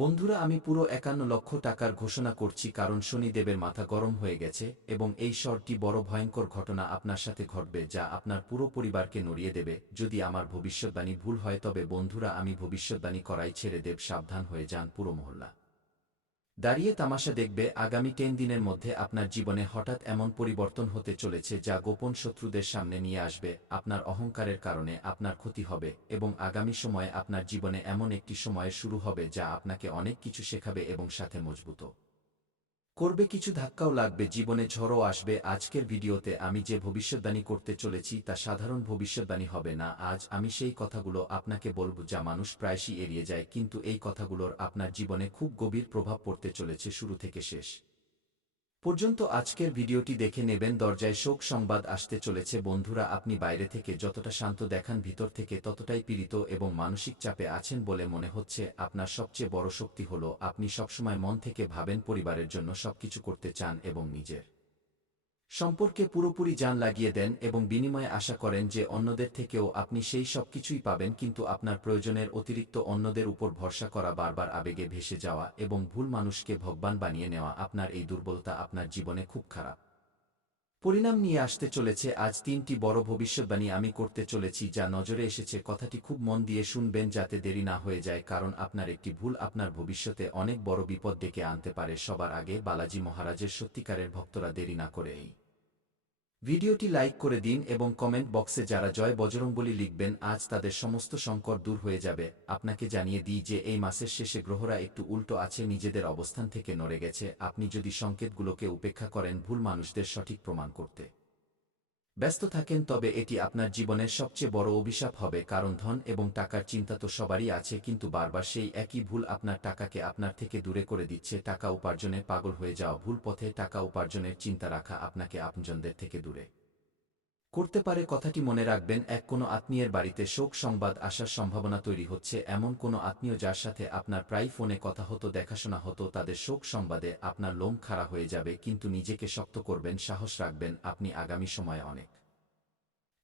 বন্ধুরা, আমি পুরো ৫১ লক্ষ টাকার ঘোষণা করছি কারণ শনিদেবের মাথা গরম হয়ে গেছে এবং এই শহরটি বড় ভয়ঙ্কর ঘটনা আপনার সাথে ঘটবে যা আপনার পুরো পরিবারকে নড়িয়ে দেবে। যদি আমার ভবিষ্যদ্বাণী ভুল হয় তবে বন্ধুরা আমি ভবিষ্যদ্বাণী করাই ছেড়ে দেব, সাবধান হয়ে যান পুরো মহল্লা দাঁড়িয়ে তামাশা দেখবে। আগামী 10 দিনের মধ্যে আপনার জীবনে হঠাৎ এমন পরিবর্তন হতে চলেছে যা গোপন শত্রুদের সামনে নিয়ে আসবে। আপনার অহংকারের কারণে আপনার ক্ষতি হবে এবং আগামী সময়ে আপনার জীবনে এমন একটি সময় শুরু হবে যা আপনাকে অনেক কিছু শেখাবে এবং সাথে মজবুত করবে। কিছু ধাক্কাও লাগবে, জীবনে ঝড়ও আসবে। আজকের ভিডিওতে আমি যে ভবিষ্যদ্বাণী করতে চলেছি তা সাধারণ ভবিষ্যদ্বাণী হবে না। আজ আমি সেই কথাগুলো আপনাকে বলব যা মানুষ প্রায়শই এড়িয়ে যায়, কিন্তু এই কথাগুলোর আপনার জীবনে খুব গভীর প্রভাব পড়তে চলেছে শুরু থেকে শেষ পর্যন্ত। আজকের ভিডিওটি দেখে নেবেন। দরজায় শোক সংবাদ আসতে চলেছে। বন্ধুরা, আপনি বাইরে থেকে যতটা শান্ত দেখান ভিতর থেকে ততটাই পীড়িত এবং মানসিক চাপে আছেন বলে মনে হচ্ছে। আপনার সবচেয়ে বড় শক্তি হলো আপনি সবসময় মন থেকে ভাবেন, পরিবারের জন্য সবকিছু করতে চান এবং নিজের সম্পর্কে পুরোপুরি জান লাগিয়ে দেন এবং বিনিময়ে আশা করেন যে অন্যদের থেকেও আপনি সেই সব কিছুই পাবেন। কিন্তু আপনার প্রয়োজনের অতিরিক্ত অন্যদের উপর ভরসা করা, বারবার আবেগে ভেসে যাওয়া এবং ভুল মানুষকে ভগবান বানিয়ে নেওয়া, আপনার এই দুর্বলতা আপনার জীবনে খুব খারাপ পরিণাম নিয়ে আসতে চলেছে। আজ 3টি বড় ভবিষ্যদ্বাণী আমি করতে চলেছি যা নজরে এসেছে। কথাটি খুব মন দিয়ে শুনবেন যাতে দেরি না হয়ে যায়, কারণ আপনার একটি ভুল আপনার ভবিষ্যতে অনেক বড় বিপদ ডেকে আনতে পারে। সবার আগে বালাজি মহারাজের সত্যিকারের ভক্তরা দেরি না করে এই ভিডিওটি লাইক করে দিন এবং কমেন্ট বক্সে যারা জয় বজরংবলী লিখবেন আজ তাদের সমস্ত সংকট দূর হয়ে যাবে। আপনাকে জানিয়ে দিই যে এই মাসের শেষে গ্রহরা একটু উল্টো আছে, নিজেদের অবস্থান থেকে নড়ে গেছে। আপনি যদি সংকেতগুলোকে উপেক্ষা করেন, ভুল মানুষদের সঠিক প্রমাণ করতে ব্যস্ত থাকেন, তবে এটি আপনার জীবনের সবচেয়ে বড় অভিশাপ হবে। কারণ ধন এবং টাকার চিন্তা তো সবারই আছে, কিন্তু বারবার সেই একই ভুল আপনার টাকাকে আপনার থেকে দূরে করে দিচ্ছে। টাকা উপার্জনে পাগল হয়ে যাওয়া, ভুল পথে টাকা উপার্জনের চিন্তা রাখা আপনাকে আপনজনদের থেকে দূরে করতে পারে। কথাটি মনে রাখবেন। কোনো আত্মীয়ের বাড়িতে শোক সংবাদ আসার সম্ভাবনা তৈরি হচ্ছে। এমন কোনো আত্মীয় যার সাথে আপনার প্রায় ফোনে কথা হতো, দেখাশোনা হতো, তাদের শোক সংবাদে আপনার লোম খাড়া হয়ে যাবে। কিন্তু নিজেকে শক্ত করবেন, সাহস রাখবেন। আপনি আগামী সময়ে অনেক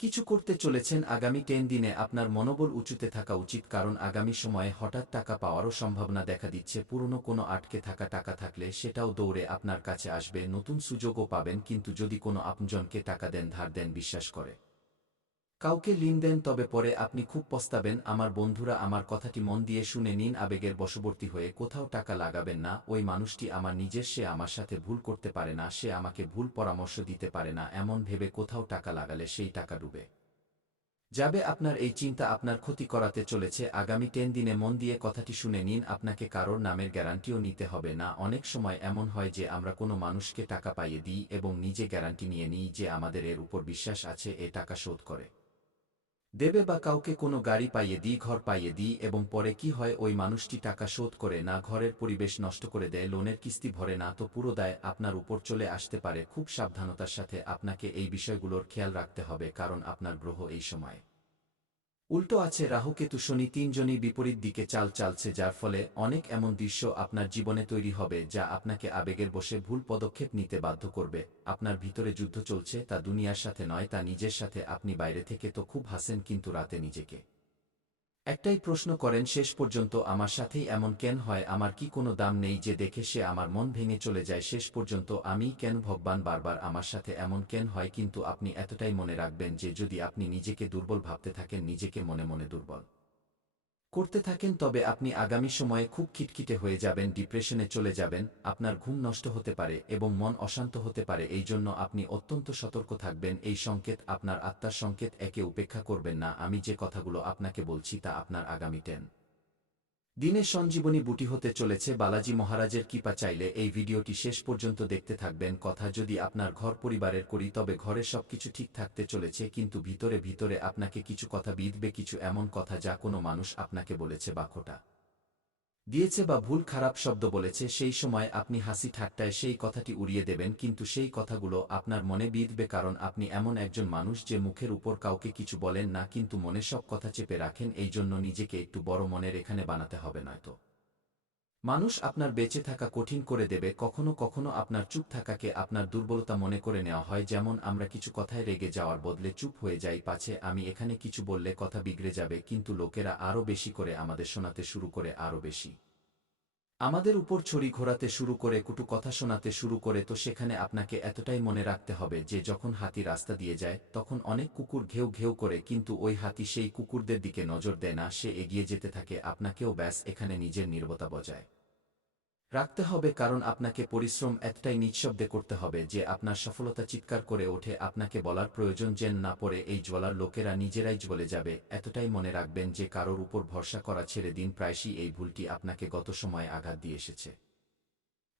কিছু করতে চলেছেন। আগামী 10 দিনে আপনার মনোবল উঁচুতে থাকা উচিত, কারণ আগামী সময়ে হঠাৎ টাকা পাওয়ারও সম্ভাবনা দেখা দিচ্ছে। পুরনো কোনো আটকে থাকা টাকা থাকলে সেটাও দৌড়ে আপনার কাছে আসবে। নতুন সুযোগও পাবেন, কিন্তু যদি কোনো আপনজনকে টাকা দেন, ধার দেন, বিশ্বাস করে কাউকে ঋণ দেন, তবে পরে আপনি খুব পস্তাবেন। আমার বন্ধুরা, আমার কথাটি মন দিয়ে শুনে নিন। আবেগের বশবর্তী হয়ে কোথাও টাকা লাগাবেন না। ওই মানুষটি আমার নিজের, সে আমার সাথে ভুল করতে পারে না, সে আমাকে ভুল পরামর্শ দিতে পারে না, এমন ভেবে কোথাও টাকা লাগালে সেই টাকা ডুবে যাবে। আপনার এই চিন্তা আপনার ক্ষতি করাতে চলেছে। আগামী 10 দিনে মন দিয়ে কথাটি শুনে নিন। আপনাকে কারোর নামের গ্যারান্টিও নিতে হবে না। অনেক সময় এমন হয় যে আমরা কোনো মানুষকে টাকা পাইয়ে দিই এবং নিজে গ্যারান্টি নিয়ে নিই যে আমাদের এর উপর বিশ্বাস আছে এ টাকা শোধ করে দেবে, বা কাউকে কোনো গাড়ি পাইয়ে দিই, ঘর পাইয়ে দিই এবং পরে কি হয়, ওই মানুষটি টাকা শোধ করে না, ঘরের পরিবেশ নষ্ট করে দেয়, লোনের কিস্তি ভরে না, তো পুরো দায় আপনার উপর চলে আসতে পারে। খুব সাবধানতার সাথে আপনাকে এই বিষয়গুলোর খেয়াল রাখতে হবে, কারণ আপনার গ্রহ এই সময় উল্টো আছে। রাহু, কেতু, শনি তিনজনই বিপরীত দিকে চাল চালছে, যার ফলে অনেক এমন দৃশ্য আপনার জীবনে তৈরি হবে যা আপনাকে আবেগের বশে ভুল পদক্ষেপ নিতে বাধ্য করবে। আপনার ভিতরে যুদ্ধ চলছে, তা দুনিয়ার সাথে নয়, তা নিজের সাথে। আপনি বাইরে থেকে তো খুব হাসেন, কিন্তু রাতে নিজেকে একটাই প্রশ্ন করেন, শেষ পর্যন্ত আমার সাথেই এমন কেন হয়? আমার কি কোনো দাম নেই যে দেখে সে আমার মন ভেঙে চলে যায়? শেষ পর্যন্ত আমি কেন, ভগবান বারবার আমার সাথে এমন কেন হয়? কিন্তু আপনি এতটাই মনে রাখবেন যে যদি আপনি নিজেকে দুর্বল ভাবতে থাকেন, নিজেকে মনে মনে দুর্বল করতে থাকেন, তবে আপনি আগামী সময়ে খুব খিটখিটে হয়ে যাবেন, ডিপ্রেশনে চলে যাবেন, আপনার ঘুম নষ্ট হতে পারে এবং মন অশান্ত হতে পারে। এই জন্য আপনি অত্যন্ত সতর্ক থাকবেন। এই সংকেত আপনার আত্মার সংকেত, একে উপেক্ষা করবেন না। আমি যে কথাগুলো আপনাকে বলছি তা আপনার আগামী 10 দিনে সঞ্জীবনী বুটি হতে চলেছে। বালাজি মহারাজের কৃপা চাইলে এই ভিডিওটি শেষ পর্যন্ত দেখতে থাকবেন। কথা যদি আপনার ঘর পরিবারের করি, তবে ঘরে সবকিছু ঠিক থাকতে চলেছে, কিন্তু ভিতরে ভিতরে আপনাকে কিছু কথা বিঁধবে, কিছু এমন কথা যা কোনো মানুষ আপনাকে বলেছে বা খোঁটা দিয়েছে বা ভুল খারাপ শব্দ বলেছে। সেই সময় আপনি হাসি ঠাট্টায় সেই কথাটি উড়িয়ে দেবেন, কিন্তু সেই কথাগুলো আপনার মনে বিঁধবে, কারণ আপনি এমন একজন মানুষ যে মুখের উপর কাউকে কিছু বলেন না, কিন্তু মনে সব কথা চেপে রাখেন। এই জন্য নিজেকে একটু বড় মনের এখানে বানাতে হবে, নয়তো মানুষ আপনার বেঁচে থাকা কঠিন করে দেবে। কখনো কখনো আপনার চুপ থাকাকে আপনার দুর্বলতা মনে করে নেওয়া হয়। যেমন আমরা কিছু কথায় রেগে যাওয়ার বদলে চুপ হয়ে যাই, পাছে আমি এখানে কিছু বললে কথা বিগড়ে যাবে, কিন্তু লোকেরা আরও বেশি করে আমাদের শোনাতে শুরু করে, আরও বেশি আমাদের উপর ছড়ি ঘোরাতে শুরু করে, কুটু কথা শোনাতে শুরু করে, তো সেখানে আপনাকে এতটাই মনে রাখতে হবে যে যখন হাতি রাস্তা দিয়ে যায় তখন অনেক কুকুর ঘেউ ঘেউ করে, কিন্তু ওই হাতি সেই কুকুরদের দিকে নজর দেয় না, সে এগিয়ে যেতে থাকে। আপনাকেও ব্যাস এখানে নিজের নীরবতা বজায় রাখতে হবে, কারণ আপনাকে পরিশ্রম এতটাই নিঃশব্দে করতে হবে যে আপনার সফলতা চিৎকার করে ওঠে। আপনাকে বলার প্রয়োজন যেন না পড়ে, এই জ্বলার লোকেরা নিজেরাই জ্বলে যাবে। এতটাই মনে রাখবেন যে কারোর উপর ভরসা করা ছেড়ে দিন। প্রায়শই এই ভুলটি আপনাকে গত সময়ে আঘাত দিয়ে এসেছে।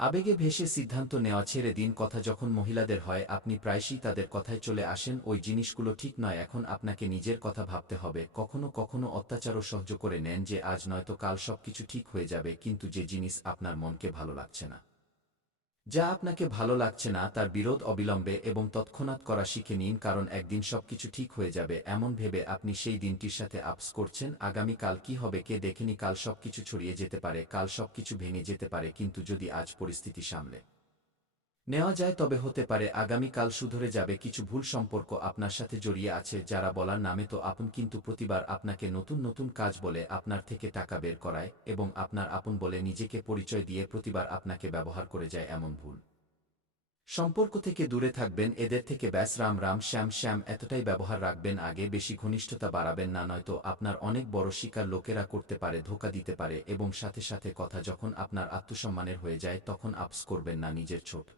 আবেগে ভেসে সিদ্ধান্ত নেওয়া ছেড়ে দিন। কথা যখন মহিলাদের হয়, আপনি প্রায়শই তাদের কথায় চলে আসেন। ওই জিনিসগুলো ঠিক নয়। এখন আপনাকে নিজের কথা ভাবতে হবে। কখনো কখনো অত্যাচারও সহ্য করে নেন যে আজ নয়তো কাল সবকিছু ঠিক হয়ে যাবে, কিন্তু যে জিনিস আপনার মনকে ভালো লাগছে না, যা আপনাকে ভালো লাগছে না, তার বিরোধ অবিলম্বে এবং তৎক্ষণাৎ করা শিখে নিন, কারণ একদিন সবকিছু ঠিক হয়ে যাবে। এমন ভেবে আপনি সেই দিনটির সাথে আপস করছেন। আগামী কাল কি হবে কে দেখেনি, কাল সবকিছু ছড়িয়ে যেতে পারে, কাল সবকিছু ভেঙে যেতে পারে, কিন্তু যদি আজ পরিস্থিতি সামলে নেওয়া যায় তবে হতে পারে আগামীকাল শুধরে যাবে। কিছু ভুল সম্পর্ক আপনার সাথে জড়িয়ে আছে যারা বলার নামে তো আপন, কিন্তু প্রতিবার আপনাকে নতুন নতুন কাজ বলে, আপনার থেকে টাকা বের করায় এবং আপনার আপন বলে নিজেকে পরিচয় দিয়ে প্রতিবার আপনাকে ব্যবহার করে যায়। এমন ভুল সম্পর্ক থেকে দূরে থাকবেন। এদের থেকে ব্যাস রাম রাম শ্যাম শ্যাম এতটাই ব্যবহার রাখবেন। আগে বেশি ঘনিষ্ঠতা বাড়াবেন না, নয়তো আপনার অনেক বড় শিকার লোকেরা করতে পারে, ধোঁকা দিতে পারে। এবং সাথে সাথে কথা যখন আপনার আত্মসম্মানের হয়ে যায় তখন আপস করবেন না। নিজের ছোট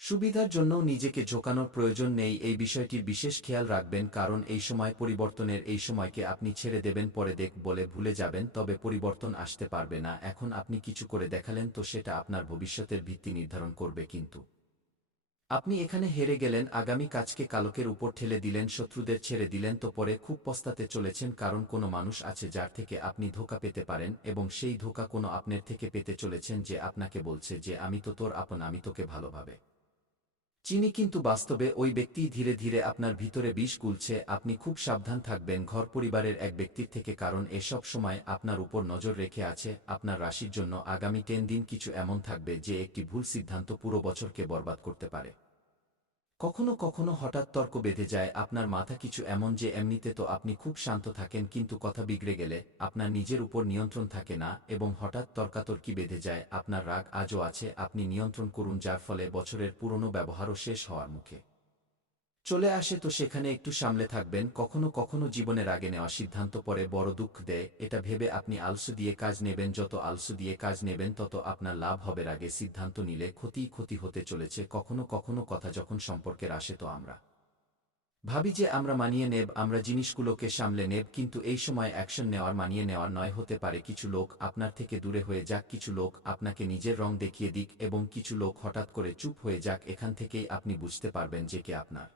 সুবিধার জন্য নিজেকে ঝোঁকানোর প্রয়োজন নেই, এই বিষয়টির বিশেষ খেয়াল রাখবেন, কারণ এই সময় পরিবর্তনের, এই সময়কে আপনি ছেড়ে দেবেন, পরে দেখ বলে ভুলে যাবেন, তবে পরিবর্তন আসতে পারবে না। এখন আপনি কিছু করে দেখালেন তো সেটা আপনার ভবিষ্যতের ভিত্তি নির্ধারণ করবে, কিন্তু আপনি এখানে হেরে গেলেন। আগামী কাজকে কালকের উপর ঠেলে দিলেন, শত্রুদের ছেড়ে দিলেন, তো পরে খুব পস্তাতে চলেছেন। কারণ কোনো মানুষ আছে যার থেকে আপনি ধোঁকা পেতে পারেন, এবং সেই ধোঁকা কোনো আপনার থেকে পেতে চলেছেন, যে আপনাকে বলছে যে আমি তো তোর আপন, আমি তোকে ভালোভাবে চিনি, কিন্তু বাস্তবে ওই ব্যক্তি ধীরে ধীরে আপনার ভিতরে বিষ গুলছে। আপনি খুব সাবধান থাকবেন ঘর পরিবারের এক ব্যক্তির থেকে, কারণ এসব সময় আপনার উপর নজর রেখে আছে। আপনার রাশির জন্য আগামী 10 দিন কিছু এমন থাকবে যে একটি ভুল সিদ্ধান্ত পুরো বছরকে বরবাদ করতে পারে। কখনো কখনো হঠাৎ তর্ক বেঁধে যায় আপনার মাথা, কিছু এমন যে এমনিতে তো আপনি খুব শান্ত থাকেন, কিন্তু কথা বিগড়ে গেলে আপনার নিজের উপর নিয়ন্ত্রণ থাকে না এবং হঠাৎ তর্কাতর্কি বেঁধে যায়। আপনার রাগ আজও আছে, আপনি নিয়ন্ত্রণ করুন, যার ফলে বছরের পুরনো ব্যবহারও শেষ হওয়ার মুখে চলে আসে। তো সেখানে একটু সামলে থাকবেন। কখনো কখনো জীবনের আগে নেওয়া সিদ্ধান্ত পরে বড় দুঃখ দেয়, এটা ভেবে আপনি আলসু দিয়ে কাজ নেবেন। যত আলসু দিয়ে কাজ নেবেন তত আপনার লাভ হবে। আগে সিদ্ধান্ত নিলে ক্ষতিই ক্ষতি হতে চলেছে। কখনো কখনো কথা যখন সম্পর্কের আসে তো আমরা ভাবি যে আমরা মানিয়ে নেব, আমরা জিনিসগুলোকে সামলে নেব, কিন্তু এই সময় অ্যাকশন নেওয়ার মানিয়ে নেওয়ার নয়। হতে পারে কিছু লোক আপনার থেকে দূরে হয়ে যাক, কিছু লোক আপনাকে নিজের রং দেখিয়ে দিক, এবং কিছু লোক হঠাৎ করে চুপ হয়ে যাক। এখান থেকেই আপনি বুঝতে পারবেন যে কে আপনার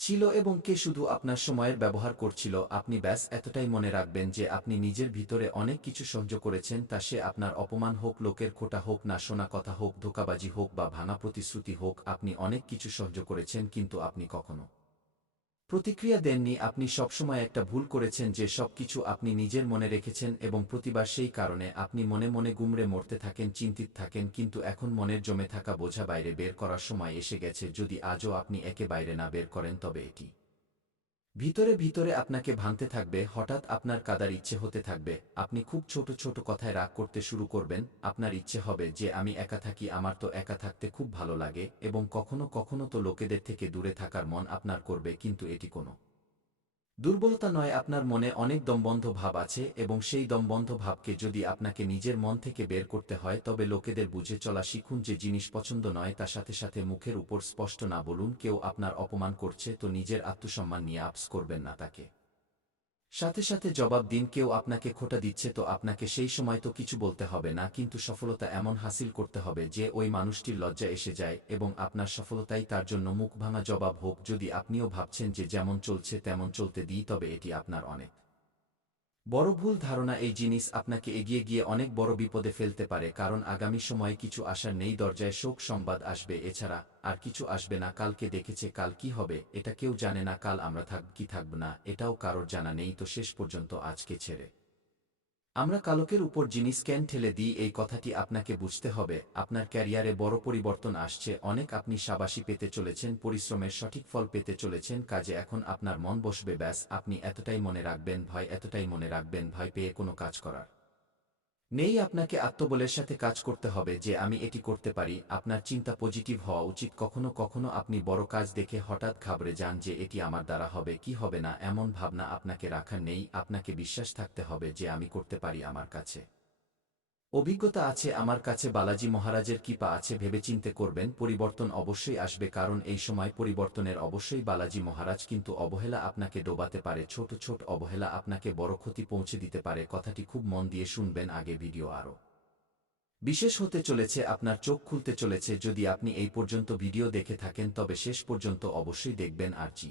ছিল এবং কে শুধু আপনার সময়ের ব্যবহার করছিল। আপনি ব্যাস এতটাই মনে রাখবেন যে আপনি নিজের ভিতরে অনেক কিছু সহ্য করেছেন, তা সে আপনার অপমান হোক, লোকের খোঁটা হোক, না শোনা কথা হোক, ধোঁকাবাজি হোক বা ভাঙা প্রতিশ্রুতি হোক। আপনি অনেক কিছু সহ্য করেছেন, কিন্তু আপনি কখনো প্রতিক্রিয়া দেননি। আপনি সবসময় একটা ভুল করেছেন যে সবকিছু আপনি নিজের মনে রেখেছেন, এবং প্রতিবার সেই কারণে আপনি মনে মনে গুমড়ে মরতে থাকেন, চিন্তিত থাকেন। কিন্তু এখন মনের জমে থাকা বোঝা বাইরে বের করার সময় এসে গেছে। যদি আজও আপনি একে বাইরে না বের করেন তবে এটি ভিতরে ভিতরে আপনাকে ভাঙতে থাকবে। হঠাৎ আপনার কাঁদার ইচ্ছে হতে থাকবে, আপনি খুব ছোট ছোট কথায় রাগ করতে শুরু করবেন। আপনার ইচ্ছে হবে যে আমি একা থাকি, আমার তো একা থাকতে খুব ভালো লাগে, এবং কখনো কখনো তো লোকেদের থেকে দূরে থাকার মন আপনার করবে, কিন্তু এটি কোনো দুর্বলতা নয়। আপনার মনে অনেক দমবন্ধ ভাব আছে, এবং সেই দমবন্ধ ভাবকে যদি আপনাকে নিজের মন থেকে বের করতে হয় তবে লোকেদের বুঝে চলা শিখুন। যে জিনিস পছন্দ নয় তার সাথে সাথে মুখের উপর স্পষ্ট না বলুন। কেউ আপনার অপমান করছে তো নিজের আত্মসম্মান নিয়ে আপস করবেন না, তাকে সাথে সাথে জবাব দিন। কেউ আপনাকে খোঁটা দিচ্ছে তো আপনাকে সেই সময় তো কিছু বলতে হবে না, কিন্তু সফলতা এমন হাসিল করতে হবে যে ওই মানুষটির লজ্জা এসে যায়, এবং আপনার সফলতাই তার জন্য মুখ ভাঙা জবাব হোক। যদি আপনিও ভাবছেন যে যেমন চলছে তেমন চলতে দিই, তবে এটি আপনার অনেক বড় ভুল ধারণা। এই জিনিস আপনাকে এগিয়ে গিয়ে অনেক বড় বিপদে ফেলতে পারে, কারণ আগামী সময়ে কিছু আসার নেই। দরজায় শোক সংবাদ আসবে, এছাড়া আর কিছু আসবে না। কালকে দেখেছে, কাল কি হবে এটা কেউ জানে না। কাল আমরা থাকব কি থাকব না এটাও কারোর জানা নেই। তো শেষ পর্যন্ত আজকে ছেড়ে আমরা কালকের উপর জিনিস কেন ঠেলে দিই, এই কথাটি আপনাকে বুঝতে হবে। আপনার ক্যারিয়ারে বড় পরিবর্তন আসছে অনেক, আপনি শাবাশি পেতে চলেছেন, পরিশ্রমের সঠিক ফল পেতে চলেছেন। কাজে এখন আপনার মন বসবে। ব্যাস আপনি এতটাই মনে রাখবেন, ভয় এতটাই মনে রাখবেন, ভয় পেয়ে কোনো কাজ করার নেই, আপনাকে আত্মবলের সাথে কাজ করতে হবে যে আমি এটি করতে পারি। আপনার চিন্তা পজিটিভ হওয়া উচিত। কখনো কখনো আপনি বড় কাজ দেখে হঠাৎ ঘাবড়ে যান যে এটি আমার দ্বারা হবে কি হবে না, এমন ভাবনা আপনাকে রাখার নেই। আপনাকে বিশ্বাস থাকতে হবে যে আমি করতে পারি, আমার কাছে অভিজ্ঞতা আছে, আমার কাছে বালাজি মহারাজের কৃপা আছে। ভেবেচিন্তে করবেন, পরিবর্তন অবশ্যই আসবে, কারণ এই সময় পরিবর্তনের অবশ্যই বালাজি মহারাজ। কিন্তু অবহেলা আপনাকে ডোবাতে পারে, ছোট ছোট অবহেলা আপনাকে বড় ক্ষতি পৌঁছে দিতে পারে। কথাটি খুব মন দিয়ে শুনবেন। আগে ভিডিও আরও বিশেষ হতে চলেছে, আপনার চোখ খুলতে চলেছে। যদি আপনি এই পর্যন্ত ভিডিও দেখে থাকেন তবে শেষ পর্যন্ত অবশ্যই দেখবেন। আর জি